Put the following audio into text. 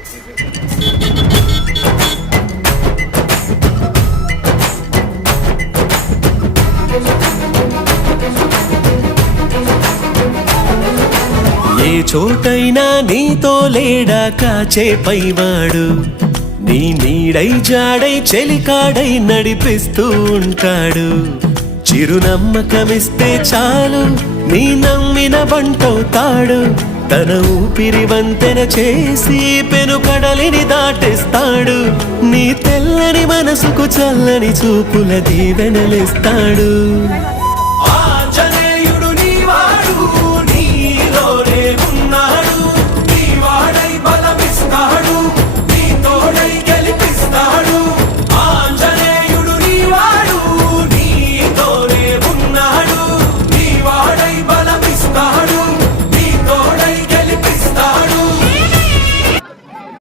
ఏ చోటైనా నీతో లేడా కాచే పైవాడు, నీ నీడై జాడై చెలికాడై నడిపిస్తూ ఉంటాడు. చిరునమ్మకమిస్తే చాలు నీ నమ్మిన బంటవుతాడు. తన ఊపిరి వంతెన చేసి పెను కడలిని దాటేస్తాడు. నీ తెల్లని మనసుకు చల్లని చూపుల దీవెనలిస్తాడు.